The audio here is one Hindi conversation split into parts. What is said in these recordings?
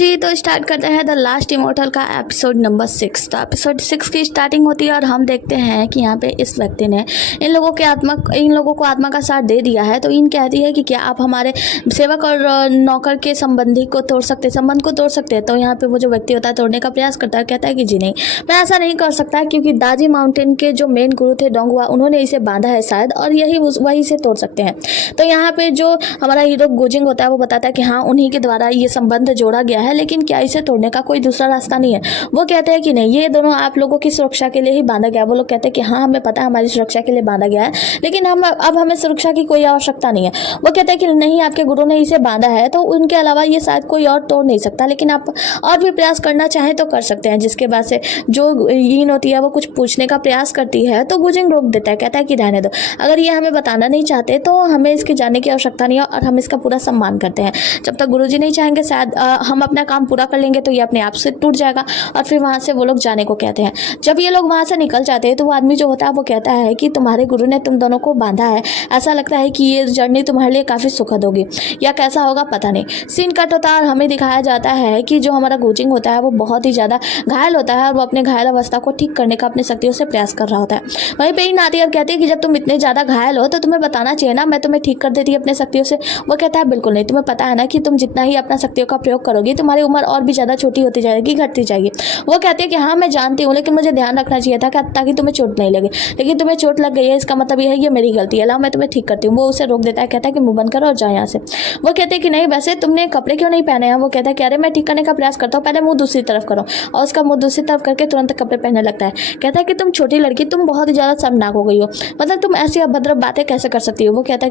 जी, तो स्टार्ट करते हैं द लास्ट इमोर्टल का एपिसोड नंबर 6। तो एपिसोड 6 की स्टार्टिंग होती है और हम देखते हैं कि यहाँ पे इस व्यक्ति ने इन लोगों को आत्मा का साथ दे दिया है। तो इन कहती है कि क्या आप हमारे सेवक और नौकर के संबंध को तोड़ सकते हैं। तो यहाँ पे वो जो व्यक्ति होता है तोड़ने का प्रयास करता है, कहता है कि जी नहीं, मैं ऐसा नहीं कर सकता क्योंकि दाजी माउंटेन के जो मेन गुरु थे डोंगवा, उन्होंने इसे बांधा है शायद, और वही इसे तोड़ सकते हैं। तो यहाँ पे जो हमारा हीरो गुजिंग होता है वो बताता है कि हाँ, उन्हीं के द्वारा ये संबंध जोड़ा गया है, लेकिन क्या इसे तोड़ने का कोई दूसरा रास्ता नहीं है। वो कहते हैं कि नहीं, ये दोनों आप लोगों की सुरक्षा के लिए ही बांधा गया है। वो लोग कहते हैं कि हाँ, हमें पता है हमारी सुरक्षा के लिए बांधा गया है, लेकिन अब हमें सुरक्षा की कोई आवश्यकता नहीं है। वो कहते हैं कि नहीं, आपके गुरु ने इसे बांधा है, तो उनके अलावा ये शायद कोई और तोड़ नहीं सकता, लेकिन आप और भी प्रयास करना चाहें तो कर सकते हैं। जिसके बाद से जो यीन होती है वो कुछ पूछने का प्रयास करती है, तो गुजिंग रोक देता है, कहता है कि रहने दो, अगर ये हमें बताना नहीं चाहते तो हमें इसके जानने की आवश्यकता नहीं है और हम इसका पूरा सम्मान करते हैं। जब तक गुरुजी नहीं चाहेंगे शायद हम अपना काम पूरा कर लेंगे तो ये अपने आप से टूट जाएगा। और फिर वहाँ से वो लोग जाने को कहते हैं। जब ये लोग वहाँ से निकल जाते हैं तो वो आदमी जो होता है वो कहता है कि तुम्हारे गुरु ने तुम दोनों को बांधा है, ऐसा लगता है कि ये जर्नी तुम्हारे लिए काफ़ी सुखद होगी, या कैसा होगा पता नहीं। सीन कट होता है और हमें दिखाया जाता है कि जो हमारा गुजिंग होता है वो बहुत ही ज़्यादा घायल होता है और वो अपने घायल अवस्था को ठीक करने का अपनी शक्तियों से प्रयास कर रहा होता है। वहीं पे इन आती है और कहती है कि जब तुम इतने ज़्यादा घायल हो तो तुम्हें बताना चाहिए ना, मैं तुम्हें ठीक कर देती अपने शक्तियों से। वो कहता है बिल्कुल नहीं, तुम्हें पता है ना कि तुम जितना ही अपना शक्तियों का प्रयोग करोगी तुम्हारी उम्र और भी ज़्यादा छोटी होती जाएगी, घटती जाएगी। वो कहती है कि हाँ, मैं जानती हूँ, लेकिन मुझे ध्यान रखना चाहिए था ताकि तुम्हें चोट नहीं लगे, लेकिन तुम्हें चोट लग गई है, इसका मतलब ये है ये मेरी गलती है, लाओ मैं तुम्हें ठीक करती हूँ। वो उसे रोक देता है, कहता है कि मुंह बंद करो और जाओ यहाँ से। वो कहते हैं कि नहीं, वैसे तुमने कपड़े क्यों नहीं पहने हैं। वो कहता है कि अरे मैं ठीक करने का प्रयास करता हूँ, पहले मुंह दूसरी तरफ करो, और उसका मुंह दूसरी तरफ करके तुरंत कपड़े पहनने लगता है। कहता है कि तुम छोटी लड़की, तुम बहुत ही ज़्यादा शर्मनाक हो गई हो, मतलब तुम ऐसी अभद्र बातें कैसे कर सकती हो। वो कहता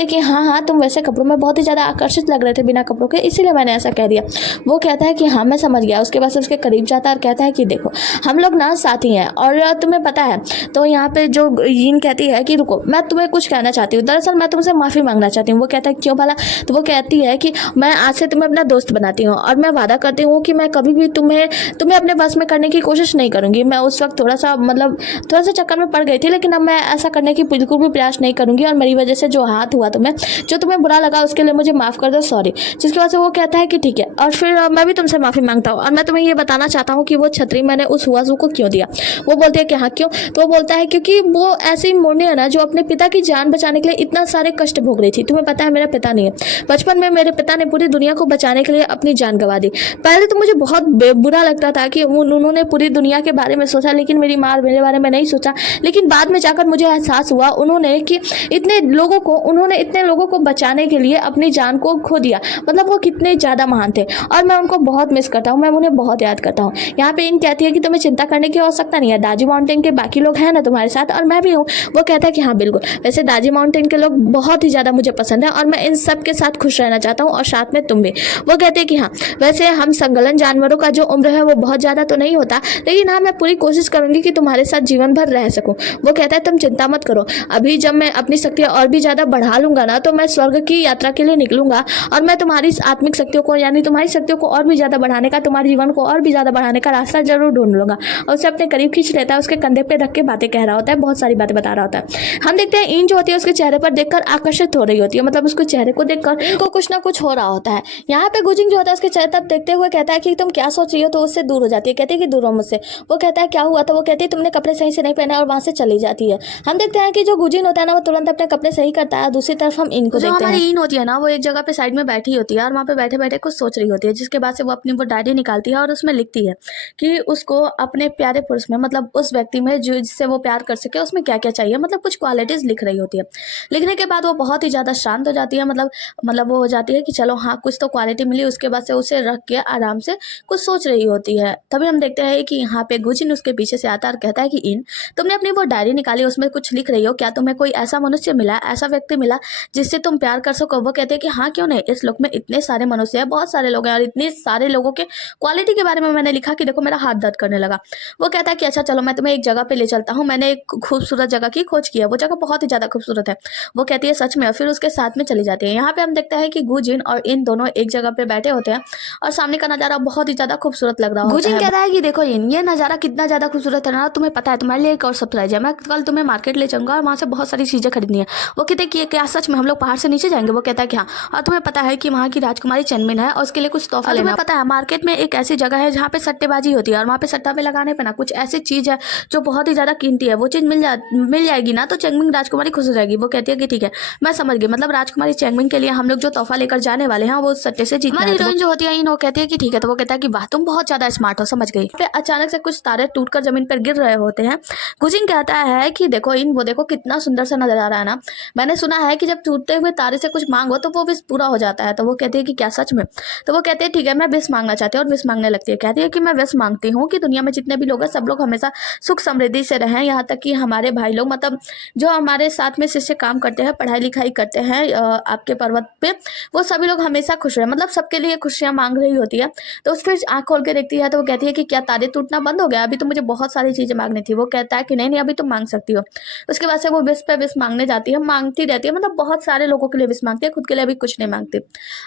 है कि हाँ, तुम वैसे कपड़ों में बहुत ही ज़्यादा आकर्षित लग रहे थे बिना कपड़ों के, इसीलिए मैंने ऐसा कह दिया। वो कहता है कि हाँ, मैं समझ गया। उसके बाद उसके करीब जाता है और कहता है कि देखो, हम लोग ना साथी हैं और तुम्हें पता है। तो यहाँ पे जो यीन कहती है कि रुको, मैं तुम्हें कुछ कहना चाहती हूँ, दरअसल मैं तुमसे माफ़ी मांगना चाहती हूँ। वो कहता है क्यों भला। तो वो कहती है कि मैं आज से तुम्हें अपना दोस्त बनाती हूँ और मैं वादा करती हूँ कि मैं कभी भी तुम्हें अपने बस में करने की कोशिश नहीं करूँगी। मैं उस वक्त थोड़ा सा चक्कर में पड़ गई थी, लेकिन अब मैं ऐसा करने की बिल्कुल भी प्रयास नहीं करूँगी, और मेरी वजह से जो हाथ हुआ जो तुम्हें बुरा लगा उसके लिए मुझे माफ़ कर दो, सॉरी। जिसके बाद से वो कहता है कि ठीक है, और फिर मैं भी तुमसे माफ़ी मांगता हूँ और मैं तुम्हें ये बताना चाहता हूँ कि वो छतरी मैंने उस हुआजू को क्यों दिया। वो बोलती है कि हाँ क्यों। तो वो बोलता है क्योंकि वो ऐसी मोरनी है ना जो अपने पिता की जान बचाने के लिए इतना सारे कष्ट भोग रही थी। तुम्हें पता है मेरा पिता नहीं है, बचपन में मेरे पिता ने पूरी दुनिया को बचाने के लिए अपनी जान गंवा दी। पहले तो मुझे बहुत बुरा लगता था कि उन्होंने पूरी दुनिया के बारे में सोचा, लेकिन मेरी माँ मेरे बारे में नहीं सोचा। लेकिन बाद में जाकर मुझे एहसास हुआ उन्होंने इतने लोगों को बचाने के लिए अपनी जान को खो दिया। मतलब वो कितने ज़्यादा महान थे और मैं उनको बहुत मिस करता हूँ, मैं उन्हें बहुत याद करता हूँ। यहाँ पे इन कहती है कि तुम्हें चिंता करने की आवश्यकता नहीं है, दाजी माउंटेन के बाकी लोग हैं ना तुम्हारे साथ, और मैं भी हूँ। वो कहता है कि हाँ बिल्कुल, वैसे दाजी माउंटेन के लोग बहुत ही ज़्यादा मुझे पसंद है और मैं इन सब के साथ खुश रहना चाहता हूँ, और साथ में तुम भी। वो कहते हैं कि हाँ, वैसे हम संगलन जानवरों का जो उम्र है वो बहुत ज़्यादा तो नहीं होता, लेकिन हाँ, मैं पूरी कोशिश करूँगी कि तुम्हारे साथ जीवन भर रह सकूँ। वो कहता है तुम चिंता मत करो, अभी जब मैं अपनी शक्तियाँ और भी ज़्यादा बढ़ा लूंगा ना तो मैं स्वर्ग की यात्रा के लिए निकलूंगा और मैं तुम्हारी आत्मिक शक्तियों को, यानी तुम्हारी शक्तियों को और भी ज़्यादा बढ़ाने का, तुम्हारे जीवन को और भी ज़्यादा बढ़ाने का रास्ता जरूर ढूंढ लूंगा। और उसे अपने करीब खींच लेता है, उसके कंधे पे रख के बातें कह रहा होता है, बहुत सारी बातें बता रहा होता है। हम देखते हैं इन जो होती है उसके चेहरे पर देखकर आकर्षित हो रही होती है, मतलब उसके चेहरे को देखकर इनको कुछ ना कुछ हो रहा होता है। यहाँ पे गुजिंग जो होता है उसके चेहरे तब देखते हुए कहता है कि तुम क्या सोच रही हो, तो उससे दूर हो जाती है, कहती है कि दूर हो मुझसे। वो कहता है क्या हुआ था। वो कहती है तुमने कपड़े सही से नहीं पहने, और वहाँ से चली जाती है। हम देखते हैं कि जो गुजिंग होता है ना वो तुरंत अपने कपड़े सही करता है। दूसरी तरफ हम इनको देखते हैं, हमारी इन होती है ना वो एक जगह पे साइड में बैठी होती है और वहाँ पे बैठे बैठे कुछ सोच रही होती है। जिसके बाद से वो अपनी वो डायरी निकालती है और उसमें लिखती है कि उसको अपने प्यारे पुरुष में, मतलब उस व्यक्ति में जो जिससे वो प्यार कर सके, उसमें क्या क्या चाहिए, मतलब कुछ क्वालिटीज लिख रही होती है। लिखने के बाद वो बहुत ही ज़्यादा शांत हो जाती है, मतलब वो हो जाती है कि चलो हाँ, कुछ तो क्वालिटी मिली। उसके बाद से उसे रख के आराम से कुछ सोच रही होती है। तभी हम देखते हैं कि यहाँ पे गुजिन उसके पीछे से आता है और कहता है कि इन, तुमने अपनी वो डायरी निकाली, उसमें कुछ लिख रही हो, क्या तुम्हें कोई ऐसा मनुष्य मिला, ऐसा व्यक्ति मिला जिससे तुम प्यार कर सको। वो कहते हैं कि हाँ क्यों नहीं, इस लोक में इतने सारे मनुष्य हैं, बहुत सारे लोग हैं, और इतने सारे लोगों के क्वालिटी के बारे में मैंने लिखा कि देखो मेरा हाथ दर्द करने लगा। वो कहता है कि अच्छा चलो मैं तुम्हें एक जगह पे ले चलता हूँ, मैंने एक खूबसूरत जगह की खोज की है, वो जगह बहुत ही ज़्यादा खूबसूरत है। वो कहती है सच में, और फिर उसके साथ में चली जाती है। यहाँ पे हम देखते हैं कि गुजिन और इन दोनों एक जगह पे बैठे होते हैं और सामने का नज़ारा बहुत ही ज़्यादा खूबसूरत लग रहा होता है। गुजिन कहता है कि देखो इन, ये नज़ारा कितना ज़्यादा खूबसूरत है ना, तुम्हें पता है, तुम्हारे लिए एक और सरप्राइज है, मैं कल तुम्हें मार्केट ले जाऊँगा और वहाँ से बहुत सारी चीज़ें खरीदनी है। वो कहते हैं कि क्या सच में हम लोग पहाड़ से नीचे जाएंगे। वो कहता है कि हाँ, और तुम्हें पता है कि वहाँ की राजकुमारी चनमिन है और उसके उसके लिए कुछ तोहफा लेना। पता है मार्केट में एक ऐसी जगह है जहाँ पे सट्टेबाजी होती है और वहाँ पे सट्टा पे लगाने पे ना कुछ ऐसी चीज़ है जो बहुत ही ज़्यादा कीमती है, वो चीज़ मिल जाएगी ना तो चेंगमिंग राजकुमारी खुश हो जाएगी। वो कहती है कि ठीक है मैं समझ गई, मतलब राजकुमारी चेंगमिंग के लिए हम लोग जो तोहफा लेकर जाने वाले हैं वो सट्टे से जीतना है। हमारी हीरोइन जो होती है वो कहती है कि ठीक है, तो वो कहता है कि वाह तुम बहुत ज़्यादा स्मार्ट हो, समझ गई। फिर अचानक से कुछ तारे टूटकर जमीन पर गिर रहे होते हैं। गुजिंग कहता है कि देखो वो देखो कितना सुंदर सा नजर आ रहा है ना, मैंने सुना है कि जब टूटते हुए तारे से कुछ मांगो तो वो विश पूरा हो जाता है। तो वो कहती है कि क्या सच में? तो वो कहते हैं ठीक है मैं विश मांगना चाहती हूँ, और विश मांगने लगती है। कहती है कि मैं विश मांगती हूँ कि दुनिया में जितने भी लोग हैं सब लोग हमेशा सुख समृद्धि से रहें, यहाँ तक कि हमारे भाई लोग, मतलब जो हमारे साथ में शिष्य काम करते हैं, पढ़ाई लिखाई करते हैं आपके पर्वत पे, वो सभी लोग हमेशा खुश रहे, मतलब सबके लिए खुशियाँ मांग रही होती है। तो उस फिर आँख खोल के देखती है तो वो कहती है कि क्या तारे टूटना बंद हो गया? अभी तो मुझे बहुत सारी चीज़ें मांगनी थी। वो कहता है कि नहीं नहीं अभी तुम मांग सकती हो। उसके बाद से वो विश पे विश मांगने जाती है, मांगती रहती है, मतलब बहुत सारे लोगों के लिए विश मांगती है, खुद के लिए अभी कुछ नहीं मांगती।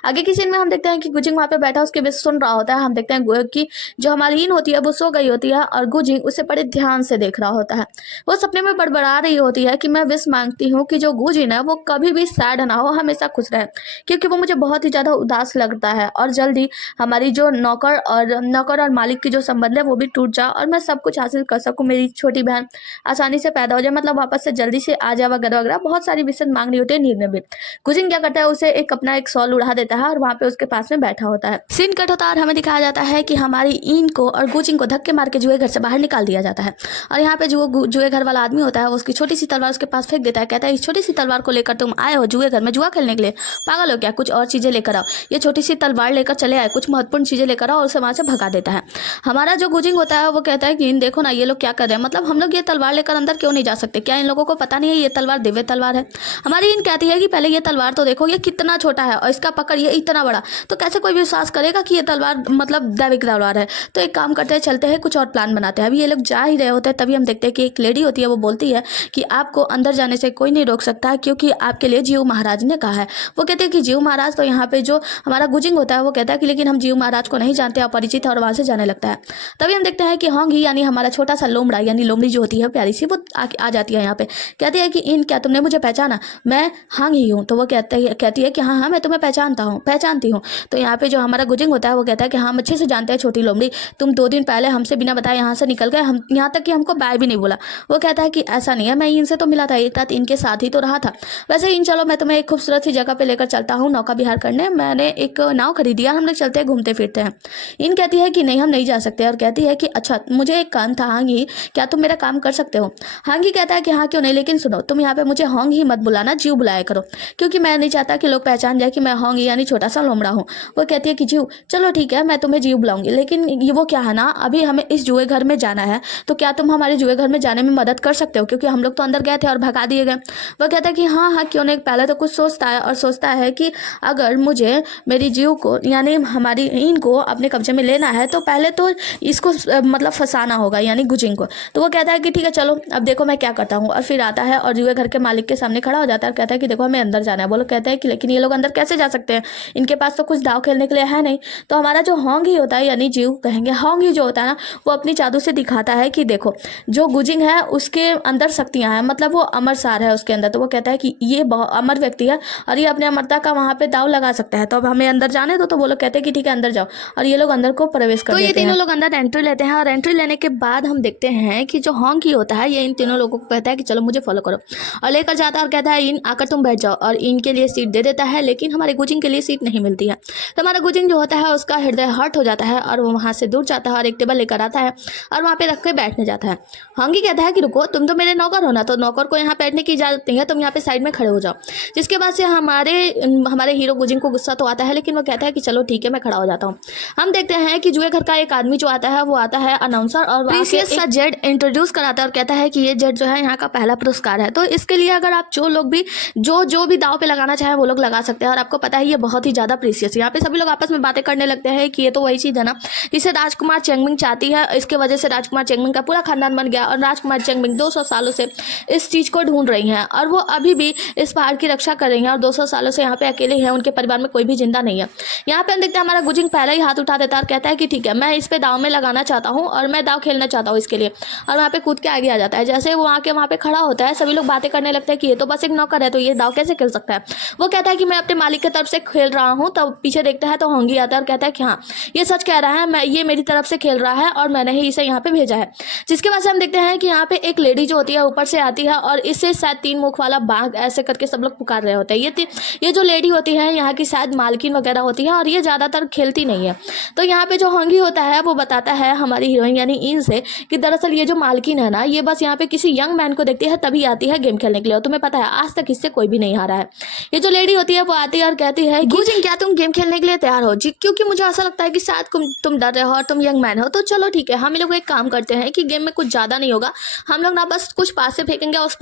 आगे की सीन में हम देखते हैं कि गुजिंग वहाँ पे बैठा उसके विश सुन रहा होता है। हम देखते हैं कि जो हमारी इन होती है वो सो गई होती है और गुजिंग उसे बड़े ध्यान से देख रहा होता है। वो सपने में बड़बड़ा रही होती है कि मैं विश मांगती हूँ कि जो गुजिंग है वो कभी भी सैड ना हो, हमेशा खुश रहे, क्योंकि वो मुझे बहुत ही ज़्यादा उदास लगता है, और जल्दी हमारी जो नौकर और मालिक की जो संबंध है वो भी टूट जाए और मैं सब कुछ हासिल कर सकूँ, मेरी छोटी बहन आसानी से पैदा हो जाए, मतलब वापस से जल्दी से आ जाए वगैरह वगैरह। बहुत सारी विशेष मांग रही होती है नींद में भी। गुजिंग क्या करता है उसे अपना एक शॉल उड़ा देता है और वहाँ पे उसके पास में बैठा होता है। सीन कट होता है और हमें दिखाया जाता है कि हमारी ईन को और गुजिंग को धक्के मार के जुए घर से बाहर निकाल दिया जाता है। और यहाँ पे जो जुए घर वाला आदमी होता है वो उसकी छोटी सी तलवार उसके पास फेंक देता है। कहता है इस छोटी सी तलवार को लेकर तुम आए हो जुए घर में जुआ खेलने के लिए? पागल हो क्या? कुछ और चीजें लेकर आओ। ये छोटी सी तलवार लेकर चले आए, कुछ महत्वपूर्ण चीजें लेकर आओ, और उसे वहां से भगा देता है। हमारा जो गुजिंग होता है वो कहता है कि देखो ना ये लोग क्या कर रहे हैं, मतलब हम लोग ये तलवार लेकर अंदर क्यों नहीं जा सकते? क्या इन लोगों को पता नहीं है ये तलवार दिव्य तलवार है? हमारी इन कहती है कि पहले ये तलवार तो देखो, ये कितना छोटा है और इसका पकड़ ये इतना बड़ा, तो कैसे कोई विश्वास करेगा कि ये तलवार मतलब दैविक तलवार है? तो एक काम करते हैं, चलते हैं कुछ और प्लान बनाते हैं। अभी ये लोग जा ही रहे होते हैं तभी हम देखते हैं कि एक लेडी होती है, वो बोलती है कि आपको अंदर जाने से कोई नहीं रोक सकता क्योंकि आपके लिए जीव महाराज ने कहा है। वो कहते हैं कि जीव महाराज? तो यहाँ पे जो हमारा गुजिंग होता है वो कहता है कि लेकिन हम जीव महाराज को नहीं जानते, अपरिचित है, और वहां से जाने लगता है। तभी हम देखते हैं कि होंगी यानी हमारा छोटा सा लोमड़ा यानी लोमड़ी जो होती है प्यारी सी, वो आ जाती है यहाँ पे। कहती है कि इन क्या तुमने मुझे पहचाना? मैं हांग ही हूँ। तो वो कहती है कि हाँ हाँ मैं तुम्हें पहचानती हूँ। तो यहाँ पे जो हमारा गुजिंग होता है वो कहता है कि हाँ हम अच्छे से जानते हैं छोटी लोमड़ी, तुम 2 दिन पहले हमसे बिना बताए यहाँ से निकल गए, हम यहाँ तक कि हमको बाय भी नहीं बोला। वो कहता है कि ऐसा नहीं है, मैं इनसे तो मिला था, एक रात इनके साथ ही तो रहा था। वैसे इन चलो मैं तुम्हें एक खूबसूरत सी जगह पे लेकर चलता हूँ नौका विहार करने, मैंने एक नाव खरीदी है, हम लोग चलते हैं घूमते फिरते हैं। इन कहती है कि नहीं हम नहीं जा सकते, और कहती है कि अच्छा मुझे एक काम था हांगी, क्या तुम मेरा काम कर सकते हो? हांगी कहता है कि हाँ क्यों नहीं, लेकिन सुनो तुम यहाँ पे मुझे होंग ही मत बुलाना, जीव बुलाया करो, क्योंकि मैं नहीं चाहता कि लोग पहचान जाए कि मैं होंग यानी छोटा सा लोमड़ा हूँ। वो कहती है कि जीव, चलो ठीक है मैं तुम्हें जीव बुलाऊंगी, लेकिन ये वो क्या है ना अभी हमें इस जुए घर में जाना है, तो क्या तुम हमारे जुए घर में जाने में मदद कर सकते हो, क्योंकि हम लोग तो अंदर गए थे और भगा दिए गए। वो कहता है कि हाँ हाँ क्यों नहीं। पहले तो कुछ सोचता है और सोचता है कि अगर मुझे मेरी जीव को यानी हमारी इन को अपने कब्जे में लेना है तो पहले तो इसको मतलब फंसाना होगा यानी गुजिंग को। तो वो कहता है कि ठीक है चलो अब देखो मैं क्या करता हूँ, और फिर आता है और जुए घर के मालिक के सामने खड़ा हो जाता है और कहता है कि देखो हमें अंदर जाना है। वो लोग कहते हैं कि लेकिन ये लोग अंदर कैसे जा सकते हैं, इनके पास तो कुछ दाव खेलने के लिए है नहीं। तो हमारा जो होंग ही होता है यानी जीव कहेंगे, होंग ही जो होता है ना वो अपनी जादू से दिखाता है कि देखो जो गुजिंग है उसके अंदर शक्तियां हैं, मतलब वो अमर सार है उसके अंदर। तो वो कहता है कि ये बहुत अमर व्यक्ति है और ये अपने अमरता का वहां पे दाव लगा सकता है, तो अब हमें अंदर जाने दो। तो वो लोग कहते हैं कि ठीक है अंदर जाओ, और ये लोग अंदर को प्रवेश कर देते हैं। तो ये तीनों लोग अंदर एंट्री लेते हैं, और एंट्री लेने के बाद हम देखते हैं कि जो होंग ही होता है ये इन तीनों लोगों को कहता है कि चलो मुझे फॉलो करो, और लेकर जाता है और कहता है इन आकर तुम बैठ जाओ, और इनके लिए सीट दे देता है, लेकिन हमारे गुजिंग के लिए सीट नहीं मिलती है। तो हमारा गुजिंग जो होता है उसका हृदय हर्ट हो जाता है और वो वहाँ से दूर जाता है और एक टेबल लेकर आता है और वहाँ पे रख के बैठने जाता है। होंगी कहता है कि रुको तुम तो मेरे नौकर हो ना, तो नौकर को यहाँ बैठने की इजाजत नहीं है, तुम यहाँ पे साइड में खड़े हो जाओ। जिसके बाद से हमारे हीरो गुजिंग को गुस्सा तो आता है, लेकिन वो कहता है कि चलो ठीक है मैं खड़ा हो जाता हूँ। हम देखते हैं कि जुए घर का एक आदमी जो आता है वो आता है अनाउंसर, और प्रीसियस सा जेड इंट्रोड्यूस कराता है और कहता है कि ये जेड जो है यहाँ का पहला पुरस्कार है, तो इसके लिए अगर आप जो लोग भी जो भी दाव पे लगाना चाहे वो लोग लगा सकते हैं। और आपको पता है ये बहुत ही ज्यादा प्रीसियस है। यहाँ पे सभी लोग आपस में बातें करने लगते हैं कि ये तो वही चीज है ना जिसे राजकुमार चेंगमिंग चाहती है, इसके वजह से राजकुमार चेंगमिंग का पूरा खानदान बन गया, और राजकुमार चेंगमिंग 200 सालों से इस चीज को ढूंढ रही हैं और वो अभी भी इस पहाड़ की रक्षा कर रही हैं, और 200 सालों से यहाँ पे अकेले हैं, उनके परिवार में कोई भी जिंदा नहीं है। यहाँ पे हम देखते हैं हमारा गुजिंग पहले ही हाथ उठा देता है और कहता है कि ठीक है मैं इस पे दाव में लगाना चाहता हूँ और मैं दाव खेलना चाहता हूँ इसके लिए, और वहाँ पे कूद के आगे आ जाता है। जैसे वो आके वहाँ पे खड़ा होता है सभी लोग बातें करने लगते हैं कि ये तो बस एक नौकर है, तो ये दाव कैसे खेल सकता है। वो कहता है कि मैं अपने मालिक की तरफ से खेल रहा हूँ। तब पीछे देखते देखते हैं तो होंगी आता है और कहता है कि हाँ ये सच कह रहा है, मैं ये मेरी तरफ से खेल रहा है और मैंने ही इसे यहाँ पे भेजा है। जिसके बाद से हम देखते हैं कि यहाँ पे एक लेडी जो होती है ऊपर से आती है और इसे शायद 3 मुख वाला बाघ ऐसे करके सब लोग पुकार रहे होते हैं। ये जो लेडी होती है यहाँ की शायद मालकिन वगैरह होती है और ये ज़्यादातर खेलती नहीं है। तो यहाँ पे जो होंगी होता है वो बताता है हमारी हीरोइन यानी इन से कि दरअसल ये जो मालकिन है ना ये बस यहाँ पे किसी यंग मैन को देखती है तभी आती है गेम खेलने के लिए, और तुम्हें पता है आज तक इससे कोई भी नहीं हारा है। ये जो लेडी होती है वो आती है और कहती है गुजिंग क्या तुम गेम खेलने के लिए तैयार हो जी, क्योंकि मुझे ऐसा लगता है कि शायद तुम डर रहे हो और तुम यंग मैन हो, तो चलो ठीक है हम लोग एक काम करते हैं कि गेम में कुछ ज़्यादा नहीं होगा, हम लोग ना बस कुछ पासे फेंकेंगे और उस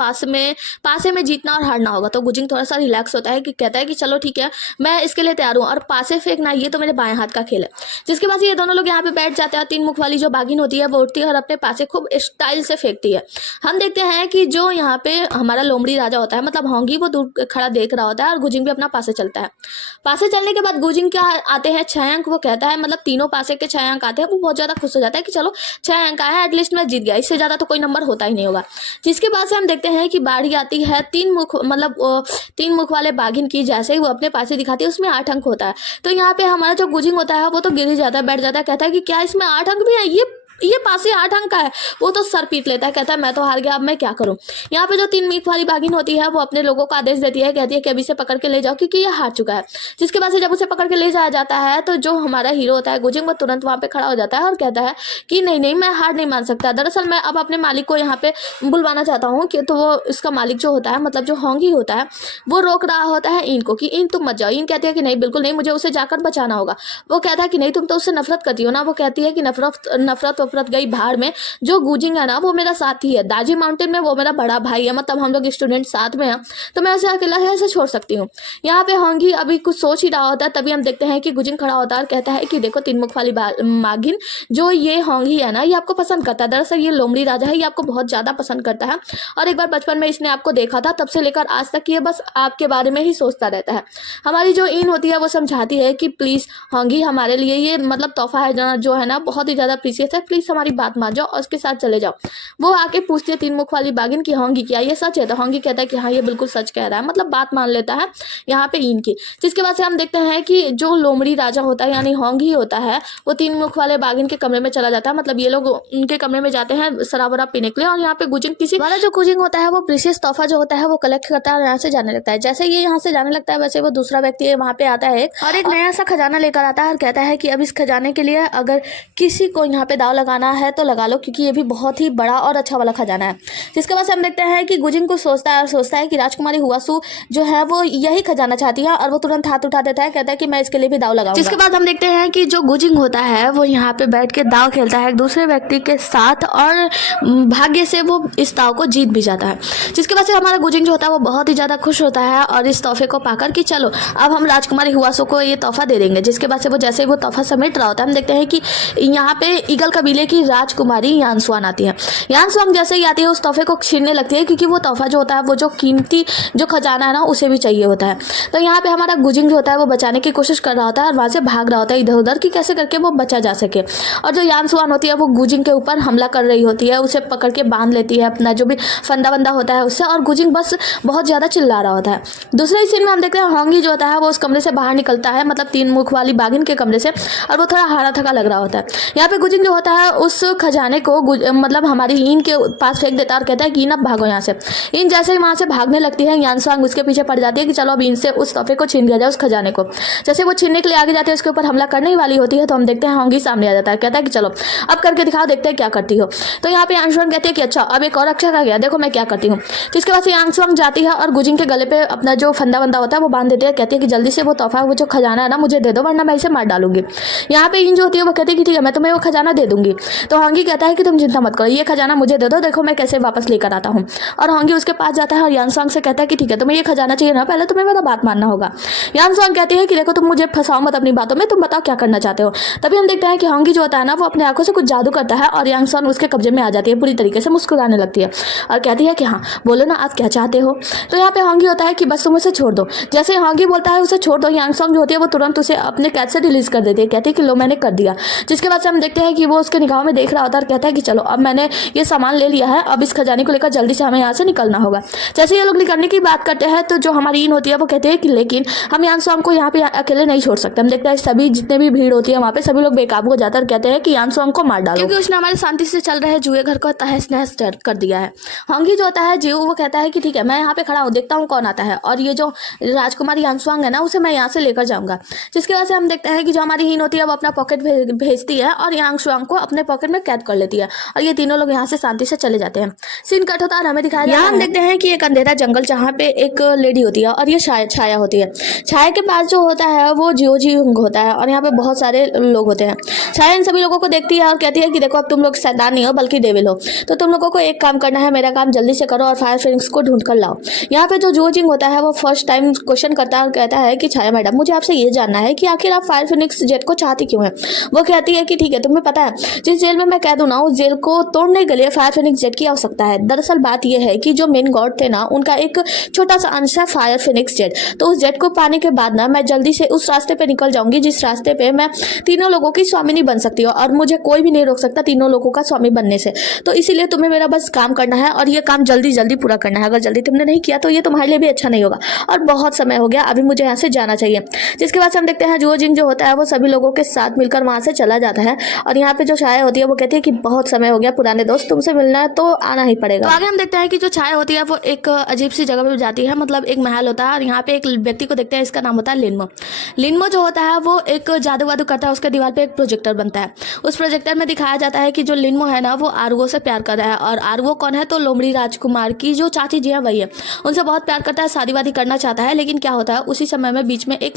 पासे में जीतना और हारना होगा। तो गुजिंग थोड़ा सा रिलैक्स होता है कि कहता है कि चलो ठीक है मैं इसके लिए तैयार हूँ, और पासे फेंकना ये तो मेरे बाएं हाथ का खेल है। जिसके बाद ये दोनों लोग यहाँ पे बैठ जाते हैं। 3 मुख वाली जो बाघिन होती है वो उठती है और अपने पासे खूब स्टाइल से फेंकती है। हम देखते हैं कि जो यहाँ पे हमारा लोमड़ी राजा होता है मतलब होंगी वो दूर खड़ा देख रहा होता है और गुजिंग भी अपना पासे चलता है। पासे चलने के बाद गुजिंग क्या आते हैं 6 अंक, वो कहता है मतलब तीनों पासे के 6 अंक आते हैं। वो बहुत ज़्यादा खुश हो जाता है कि चलो 6 अंक आया है, एटलीस्ट मैं जीत गया, इससे ज़्यादा तो कोई नंबर होता ही नहीं होगा। जिसके बाद से हम देखते हैं कि बारी आती है 3 मुख वाले बाघिन की। जैसे ही वो अपने पासे दिखाती है उसमें 8 अंक होता है। तो यहाँ पे हमारा जो गुजिंग होता है वो तो गिर ही जाता है, बैठ जाता है, कहता है कि क्या इसमें 8 अंक भी है, ये पासे 8 अंक का है। वो तो सर पीट लेता है, कहता है मैं तो हार गया, अब मैं क्या करूं। यहाँ पे जो 3 मुख वाली बाघिन होती है वो अपने लोगों को आदेश देती है, कहती है कि अभी से पकड़ के ले जाओ क्योंकि ये हार चुका है। जिसके बाद से जब उसे पकड़ के ले जाया जाता है तो जो हमारा हीरो होता है गुजिंग वो तुरंत वहाँ पे खड़ा हो जाता है और कहता है कि नहीं मैं हार नहीं मान सकता, दरअसल मैं अब अपने मालिक को यहाँ पे बुलवाना चाहता हूँ कि तो वो इसका मालिक जो होता है मतलब जो होंगी होता है वो रोक रहा होता है इनको कि इन तुम मत जाओ। इन कहती है कि नहीं बिल्कुल नहीं, मुझे उसे जाकर बचाना होगा। वो कहता है कि नहीं तुम तो उससे नफरत करती हो ना। वो कहती है कि नफरत गई भाड़ में, जो गुजिंग है ना वो मेरा साथी है, दाजी माउंटेन में वो मेरा बड़ा भाई है, मतलब हम लोग स्टूडेंट साथ में हैं, तो मैं उसे अकेला ऐसे छोड़ सकती हूँ। यहाँ पे होंगी अभी कुछ सोच ही रहा होता है, तभी हम देखते हैं कि गुजिंग खड़ा होता है और कहता है कि देखो 3 मुख वाली बाघिन जो ये होंगी है ना ये आपको पसंद करता है, दरअसल ये लोमड़ी राजा है, ये आपको बहुत ज़्यादा पसंद करता है और एक बार बचपन में इसने आपको देखा था, तब से लेकर आज तक ये बस आपके बारे में ही सोचता रहता है। हमारी जो इन होती है वो समझाती है कि प्लीज़ होंगी हमारे लिए ये मतलब तोहफा है जो है ना बहुत ही ज़्यादा प्रीशियस है, प्लीज़ हमारी बात मान जाओ और उसके साथ चले जाओ। वो आके पूछती है 3 मुख वाली बाघिन की होंगी क्या ये सच है। तो होंगी कहता है कि हाँ ये बिल्कुल सच कह रहा है, मतलब बात मान लेता है यहाँ पे इन की। जिसके बाद से हम देखते हैं कि जो लोमड़ी राजा होता है यानी होंगी होता है वो 3 मुख वाले बाघिन के कमरे में चला जाता है, मतलब ये लोग उनके कमरे में जाते हैं शराब वराब पीने के लिए। और यहाँ पे गुजिंग किसी वाला जो गुजिंग होता है वो प्रीशियस तोहफा जो होता है वो कलेक्ट करता है और यहाँ से जाने लगता है। जैसे ये यहाँ से जाने लगता है वैसे वो दूसरा व्यक्ति वहाँ पे आता है और एक नया सा खजाना लेकर आता है और कहता है कि अब इस खजाने के लिए अगर किसी को यहाँ पे दाव लगाना है तो लगा लो, क्योंकि ये भी बहुत ही बड़ा और अच्छा वाला खजाना है। जिसके बाद से हम देखते हैं कि गुजिंग को सोचता है कि राजकुमारी हुआसू जो है वो यही खजाना चाहती है और वो तुरंत हाथ उठा देता है, कहता है कि मैं इसके लिए भी दाव लगाऊंगा। जिसके बाद हम देखते हैं कि जो गुजिंग होता है वो यहाँ पे बैठ के दाव खेलता है एक दूसरे व्यक्ति के साथ और भाग्य से वो इस दाव को जीत भी जाता है। जिसके बाद से हमारा गुजिंग जो होता है वो बहुत ही ज़्यादा खुश होता है और इस तोहफे को पाकर कि चलो अब हम राजकुमारी हुआसू को ये तोहफा दे देंगे। जिसके बाद से वो जैसे ही वो तोहफा समेट रहा होता है हम देखते हैं कि यहाँ पे ईगल कबीले की राजकुमारी यानसुआन आती है। यानसुआन जैसे ही आती है उस तोहफे को छीनने लगती है, क्योंकि वो तोहफा जो होता है वो जो कीमती जो खजाना है ना उसे भी चाहिए होता है। तो यहाँ पे हमारा गुजिंग जो होता है वो बचाने की कोशिश कर रहा होता है और वहाँ से भाग रहा होता है इधर उधर कि कैसे करके वो बचा जा सके। और जो यानसुआन होती है वो गुजिंग के ऊपर हमला कर रही होती है, उसे पकड़ के बांध लेती है अपना जो भी फंदा वंदा होता है उससे, और गुजिंग बस बहुत ज़्यादा चिल्ला रहा होता है। दूसरे सीन में हम देखते हैं होंगी जो होता है वो उस कमरे से बाहर निकलता है, मतलब 3 मुख वाली बाघिन के कमरे से, और वो थोड़ा हारा थका लग रहा होता है। यहाँ पे गुजिंग जो होता है उस खजाने को मतलब हमारी इन के पास फेंक देता है और कहता है कि इन अब भागो यहाँ से। इन जैसे ही वहाँ से भागने लगती है यानसुआन उसके पीछे पड़ जाती है कि चलो अब इनसे उस तोहफे को छीन लिया जाए, उस खजाने को। जैसे वो छीनने के लिए आगे जाते हैं उसके ऊपर हमला करने ही वाली होती है तो हम देखते हैं होंगी सामने आ जाता है, कहता है कि चलो अब करके दिखाओ, देखते हैं क्या करती हो। तो यहाँ पे यानसुआन कहती है कि अच्छा अब एक और अक्षर आ गया, देखो मैं क्या करती हूँ। जिसके बाद से यानसुआन जाती है और गुजिंग के गले पे अपना जो फंदा वंदा होता है वो बांध देती है, कहती है कि जल्दी से वो तोहफा वो जो खजाना है ना मुझे दे दो वरना मैं इसे मार डालूंगी। यहाँ पे इन जो होती है वो कहती है कि ठीक है मैं तुम्हें वो खजाना दे दूंगी। तो होंगी कहता है कि तुम चिंता मत करो, ये खजाना मुझे दे दो, देखो मैं कैसे वापस लेकर आता हूँ। और होंगी उसके पास जाता है और यानसुआन से कहता है कि ठीक है तुम्हें ये खजाना चाहिए ना, पहले तुम्हें मेरा बात मानना होगा। यानसुआन कहती है कि देखो तुम मुझे फंसाओ मत अपनी बातों में, तुम बताओ क्या करना चाहते हो। तभी हम देखते हैं कि होंगी जो होता है ना वो अपने आंखों से कुछ जादू करता है और यानसुआन उसके कब्जे में आ जाती है, पूरी तरीके से मुस्कुराने लगती है और कहती है कि हाँ बोलो ना आप क्या चाहते हो। तो यहाँ पे होंगी होता है कि बस तुम उसे छोड़ दो। जैसे होंगी बोलता है उसे छोड़ दो, यानसुआन जो होती है वो तुरंत उसे अपने कैद से रिलीज कर देती है, कहती है कि लो मैंने कर दिया। जिसके बाद से हम देखते हैं कि वो उसके उसके निगाहों में देख रहा होता है और कहता है कि चलो अब मैंने ये सामान ले लिया है, अब इस खजाने को लेकर जल्दी से हमें यहाँ से निकलना होगा। जैसे ये लोग निकलने की बात करते हैं तो जो हमारी इन होती है वो कहते हैं कि लेकिन हम यांसुआंग को यहाँ पे अकेले नहीं छोड़ सकते। हम देखते हैं सभी जितने भी भीड़ होती है वहाँ पे सभी लोग बेकाबू हो जाते हैं और कहते हैं कि यांसुआंग को मार डालो, क्योंकि उसने हमारे शांति से चल रहे जुए घर को तहस नहस कर दिया है। होंगी जो होता है जीव वो कहता है कि ठीक है मैं यहाँ पे खड़ा हूँ, देखता हूँ कौन आता है, और ये जो राजकुमारी यांसुआंग है ना उसे मैं यहाँ से लेकर जाऊंगा। जिसकी वजह से हम देखते हैं कि जो हमारी हीन होती है वो अपना पॉकेट भेजती है और यांसुआंग को अपने पॉकेट में कैद कर लेती है और ये तीनों लोग यहाँ से शांति से चले जाते हैं। सीन कट होता है और हमें दिखाया जाता है, हम देखते हैं कि एक अंधेरा जंगल जहाँ पे एक लेडी होती है और ये छाया होती है। छाया के पास जो होता है वो जियोंग होता है और यहाँ पे बहुत सारे लोग होते हैं। छाया इन सभी लोगों को देखती है और कहती है कि देखो अब तुम लोग शैतान नहीं हो बल्कि डेविल हो, तो तुम लोगों को एक काम करना है, मेरा काम जल्दी से करो और फायर फिनिक्स को ढूंढ कर लाओ। यहाँ पे जो जियोंग होता है वो फर्स्ट टाइम क्वेश्चन करता है और कहता है कि छाया मैडम मुझे आपसे ये जानना है कि आखिर आप फायर फिनिक्स जेट को चाहती क्यों है। वो कहती है कि ठीक है तुम्हें पता है जिस जेल में मैं कैद हूं ना उस जेल को तोड़ने के लिए फायर फिनिक्स जेट की आवश्यकता है। दरअसल बात यह है कि जो मेन गॉड थे ना उनका एक छोटा सा अंश है फायर फिनिक्स जेट, तो उस जेट को पाने के बाद ना मैं जल्दी से उस रास्ते पे निकल जाऊंगी जिस रास्ते पे मैं तीनों लोगों की स्वामिनी बन सकती हूँ और मुझे कोई भी नहीं रोक सकता तीनों लोगों का स्वामी बनने से। तो इसीलिए तुम्हें मेरा बस काम करना है और ये काम जल्दी जल्दी पूरा करना है। अगर जल्दी तुमने नहीं किया तो ये तुम्हारे लिए भी अच्छा नहीं होगा और बहुत समय हो गया, अभी मुझे यहाँ से जाना चाहिए। जिसके बाद हम देखते हैं जियोंग जो होता है वो सभी लोगों के साथ मिलकर वहां से चला जाता है और यहाँ पे जो छाया होती है वो कहती है कि बहुत समय हो गया पुराने दोस्त, तुमसे मिलना है तो आना ही पड़ेगा। तो आगे हम देखते हैं कि जो छाया होती है वो एक अजीब सी जगह पे जाती है, मतलब एक महल होता है और यहाँ पे एक व्यक्ति को देखते हैं, इसका नाम होता है लिनमो। लिनमो जो होता है वो एक जादू वादू करता है, उसके दीवार पे एक प्रोजेक्टर बनता है। उस प्रोजेक्टर में दिखाया जाता है कि जो लिनमो है ना वो आरुओ से प्यार कर रहा है और आरुओ कौन है तो लोमड़ी राजकुमार की जो चाची जी है वही है, उनसे बहुत प्यार करता है, शादी वादी करना चाहता है। लेकिन क्या होता है उसी समय में बीच में एक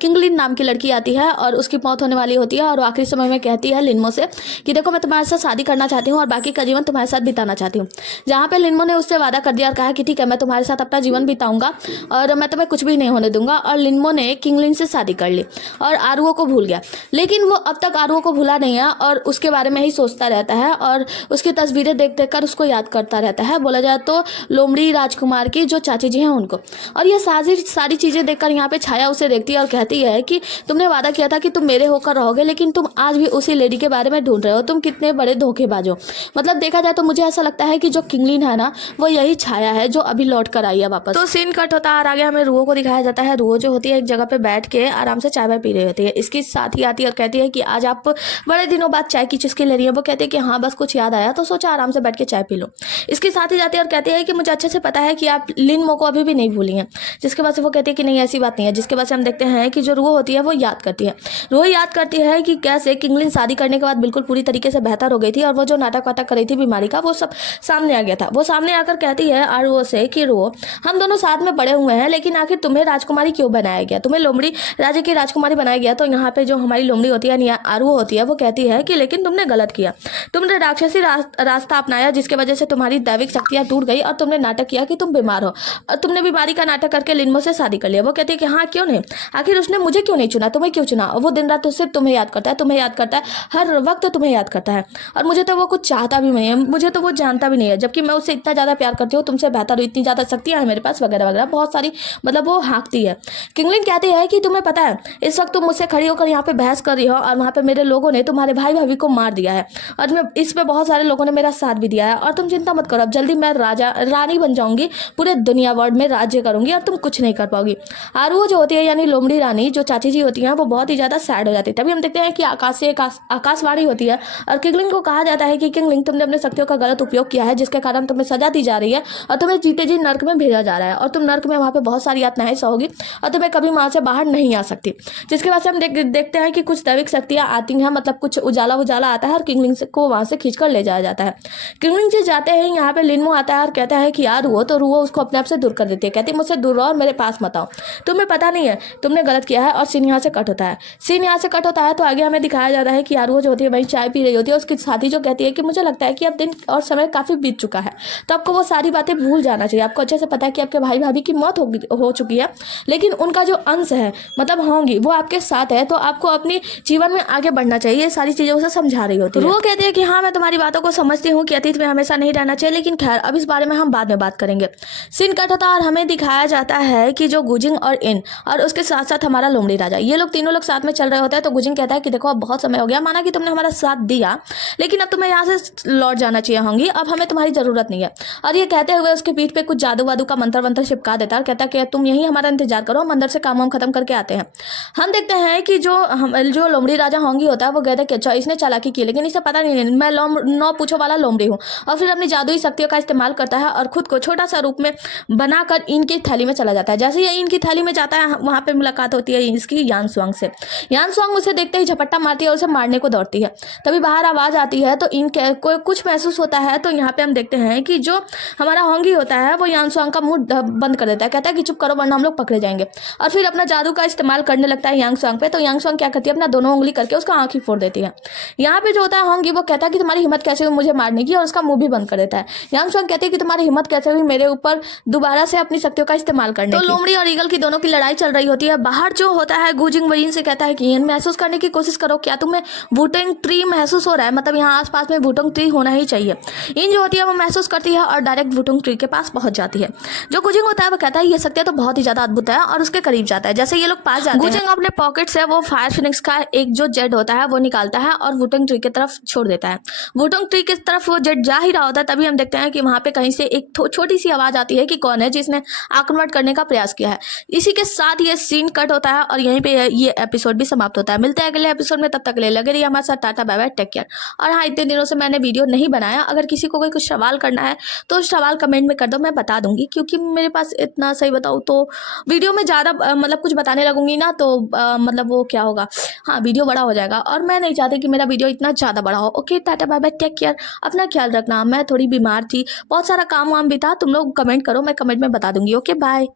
किंगलिन नाम की लड़की आती है और उसकी मौत होने वाली होती है और आखिरी समय में कहती है लिनमो से कि देखो मैं तुम्हारे साथ शादी करना चाहती हूँ और बाकी का जीवन तुम्हारे साथ बिताना चाहती हूँ। जहाँ पे लिनमो ने उससे वादा कर दिया और कहा कि ठीक है मैं तुम्हारे साथ अपना जीवन बिताऊंगा और मैं तुम्हें कुछ भी नहीं होने दूंगा, और लिनमो ने किंगलिन से शादी कर ली और आरुओ को भूल गया। लेकिन वो अब तक आरुओ को भूला नहीं है और उसके बारे में ही सोचता रहता है और उसकी तस्वीरें देख देख कर उसको याद करता रहता है, बोला जाए तो लोमड़ी राजकुमार की जो चाची जी हैं उनको। और ये सारी चीज़ें देखकर यहाँ पे छाया उसे देखती है और कहती है कि तुमने वादा किया था कि तुम मेरे होकर रहोगे लेकिन तुम आज भी उसी लेडी के बारे में ढूंढ रहे हो, तुम कितने बड़े धोखेबाज हो। मतलब देखा जाए तो मुझे ऐसा लगता है कि जो किंगलिन है ना वो यही छाया है जो अभी लौट कर आई है वापस। तो सीन कट होता है और आगे हमें रुओ को दिखाया जाता है। रुओ जो होती है एक जगह पे बैठ के आराम से चाय पी रही होती है। इसकी साथी आती है और कहती है कि आज आप बड़े दिनों बाद चाय की चुस्की ले रही है। वो कहती है कि हाँ बस कुछ याद आया तो सोचा आराम से बैठ के चाय पी लो। इसकी साथी जाती है और कहती है कि मुझे अच्छे से पता है कि आप लिनमो को अभी भी नहीं भूली हैं। जिसके बाद से वो कहती है कि नहीं ऐसी बात नहीं है। जिसके बाद से हम देखते हैं कि जो रुओ होती है वो याद करती है। रुओ याद करती है कि कैसे किंगलिन शादी करने के बाद बिल्कुल पूरी तरीके से बेहतर हो गई थी और वो जो नाटक वाटक कर रही थी बीमारी का वो सब सामने आ गया था। वो सामने आकर कहती है आरुओ से कि रुओ हम दोनों साथ में बड़े हुए हैं लेकिन आखिर तुम्हें राजकुमारी क्यों बनाया गया, तुम्हें लोमड़ी राज्य की राजकुमारी बनाया गया। तो यहाँ पे जो हमारी लोमड़ी होती है आरुओ होती है वो कहती है कि लेकिन तुमने गलत किया, तुमने राक्षसी रास्ता अपनाया जिसकी वजह से तुम्हारी दैविक शक्तियां टूट गई और तुमने नाटक किया कि तुम बीमार हो और तुमने बीमारी का नाटक करके लिनमो से शादी कर लिया। वो कहती है कि हाँ क्यों नहीं, आखिर उसने मुझे क्यों नहीं चुना, तुम्हें क्यों चुना। वो दिन रात सिर्फ तुम्हें याद करता है, तुम्हें याद करता है, हर वक्त तुम्हें याद करता है और मुझे तो वो कुछ चाहता भी नहीं है, मुझे तो वो जानता भी नहीं है, जबकि मैं उससे इतना ज़्यादा प्यार करती हूँ, तुमसे बेहतर हो, इतनी ज़्यादा शक्तियाँ हैं मेरे पास वगैरह वगैरह बहुत सारी, मतलब वो हाँकती है। किंगलिन कहती है कि तुम्हें पता है इस वक्त तुम मुझसे खड़ी होकर यहाँ पे बहस कर रही हो और वहाँ पे मेरे लोगों ने तुम्हारे भाई भाभी को मार दिया है और मैं इसमें बहुत सारे लोगों ने मेरा साथ भी दिया है और तुम चिंता मत करो, अब जल्दी मैं रानी बन जाऊंगी, पूरे दुनिया वर्ल्ड में राज्य करूंगी और तुम कुछ नहीं कर पाओगी। आरुओ जो होती है यानी लोमड़ी रानी जो चाची जी होती हैं वो बहुत ही ज़्यादा सैड हो जाती है। तभी हम देखते हैं कि आकाश से आकाशवाणी होती है और किंगलिन को कहा जाता है कि किंगलिन तुमने अपने शक्तियों का गलत उपयोग किया है जिसके कारण तुम्हें सजा दी जा रही है और तुम्हें जीते जी नर्क में भेजा जा रहा है और तुम नर्क में वहाँ पे बहुत सारी यातनाएं सहोगी और तुम्हें कभी वहाँ से बाहर नहीं आ सकती। जिसके बाद से हम देखते हैं कि कुछ दैविक शक्तियाँ आती हैं, मतलब कुछ उजाला आता है और किंगलिन को वहाँ से खींच कर ले जाया जाता है। किंगलिन जी जाते हैं, यहाँ पे लिनमो आता है और कहता है कि यार रुओ, तो रुओ उसको अपने आप से दूर कर देती है, कहती है मुझसे दूर रहो और मेरे पास मत आओ, तुम्हें पता नहीं है तुमने गलत किया है। और सीन यहाँ से कट होता है। सीन यहाँ से कट होता है तो आगे हमें दिखाया जाता है कि आरुओ जो होती है वही चाय पी रही होती है। उसकी साथी जो कहती है कि मुझे लगता है कि अब दिन और समय काफ़ी बीत चुका है तो आपको वो सारी बातें भूल जाना चाहिए। आपको अच्छे से पता है कि आपके भाई भाभी की मौत हो चुकी है लेकिन उनका जो अंश है मतलब होंगी वो आपके साथ है, तो आपको अपनी जीवन में आगे बढ़ना चाहिए। ये सारी चीज़ें उसे समझा रही होती है। वो कहती है कि हाँ मैं तुम्हारी बातों को समझती हूँ कि अतीत में हमेशा नहीं रहना चाहिए, लेकिन खैर अब इस बारे में हम बाद में बात करेंगे। सीन कट होता है और हमें दिखाया जाता है कि जो गुजिंग और इन और उसके साथ साथ हमारा लोमड़ी राजा, ये लोग तीनों लोग साथ में चल रहे होते हैं। तो गुजिंग कहता है कि देखो अब बहुत समय हो गया, गया, माना कि तुमने हमारा साथ दिया, लेकिन अब तुम्हें यहाँ से लौट जाना चाहिए होंगी, अब हमें तुम्हारी ज़रूरत नहीं है। और ये कहते हुए उसके पीठ पे कुछ जादू वादू का मंत्र वंत्र चिपका देता है और कहता है कि तुम यहीं हमारा इंतजार करो, हम अंदर से काम वाम खत्म करके आते हैं। हम देखते हैं कि जो लोमड़ी राजा होंगी होता है वो कहता है कि अच्छा इसने चालाकी की, लेकिन इसे पता नहीं मैं नौ पूछों वाला लोमड़ी हूँ। और फिर अपनी जादुई शक्तियों का इस्तेमाल करता है और खुद को छोटा सा रूप में बनाकर इनकी थैली में चला जाता है। जैसे ही इनकी थैली में जाता है वहाँ पे मुलाकात होती है इसकी यान स्वांग से। यान स्वांग उसे देखते ही झपट्टा मारती है और उसे मारने को दौड़ती है। तभी बाहर आवाज आती है तो इनके कोई कुछ महसूस होता है, तो यहाँ पे हम देखते हैं कि जो हमारा होंगी होता है वो यान स्वांग का मुंह बंद कर देता है, कहता है कि चुप करो वरना हम लोग पकड़े जाएंगे। और फिर अपना जादू का इस्तेमाल करने लगता है यांग स्वांग पे। तो यांग स्वांग क्या करती है, अपना दोनों उंगली करके उसका आंख ही फोड़ देती है। यहाँ पे जो होता है होंगी वो कहता है कि तुम्हारी हिम्मत कैसे हुई मुझे मारने की, और उसका मुंह भी बंद कर देता है। यांग स्वांग कहती है कि तुम्हारी हिम्मत कैसे हुई मेरे ऊपर दोबारा से अपनी शक्तियों का इस्तेमाल करने की। तो लोमड़ी और ईगल की दोनों की लड़ाई चल रही होती है। बाहर जो होता है गुजिंग वजिन से कहता है कि महसूस करने की कोशिश करो, क्या तुम्हें वुटंग ट्री महसूस हो रहा है, मतलब यहाँ आसपास में वुटंग ट्री होना ही चाहिए। इन जो होती है वो महसूस करती है और डायरेक्ट वुटंग ट्री के पास पहुंच जाती है। जो गुजिंग होता है वो कहता है ये शक्ति तो बहुत ही ज्यादा अद्भुत है, और उसके करीब जाता है। जैसे ये लोग पास जाते हैं गुजिंग अपने पॉकेट से वो फायर फिनिक्स का एक जो जेड होता है वो निकालता है और वुटंग ट्री की तरफ छोड़ देता है। वुटंग ट्री की तरफ वो जेड जा ही रहा होता है, तभी हम देखते हैं कि वहां पे कहीं से एक छोटी सी आवाज आती है कि कौन है जिसने आक्रमण करने का प्रयास किया है। इसी के साथ ये सीन कट होता है और यहीं पे ये एपिसोड भी समाप्त होता है। मिलते हैं अगले एपिसोड में, तब तक के लिए लगे रहिए हमारे साथ। Tata bye bye, take care. और हाँ, इतने दिनों से मैंने वीडियो नहीं बनाया, अगर किसी को कोई कुछ सवाल करना है तो सवाल कमेंट में कर दो, मैं बता दूंगी, क्योंकि मेरे पास इतना सही बताऊँ तो वीडियो में ज़्यादा मतलब कुछ बताने लगूंगी ना तो मतलब वो क्या होगा, हाँ वीडियो बड़ा हो जाएगा, और मैं नहीं चाहती कि मेरा वीडियो इतना ज़्यादा बड़ा हो। Okay, tata bye bye, take care, अपना ख्याल रखना। मैं थोड़ी बीमार थी, बहुत सारा काम वाम भी था, तुम लोग कमेंट करो, मैं कमेंट में बता दूंगी। Okay bye.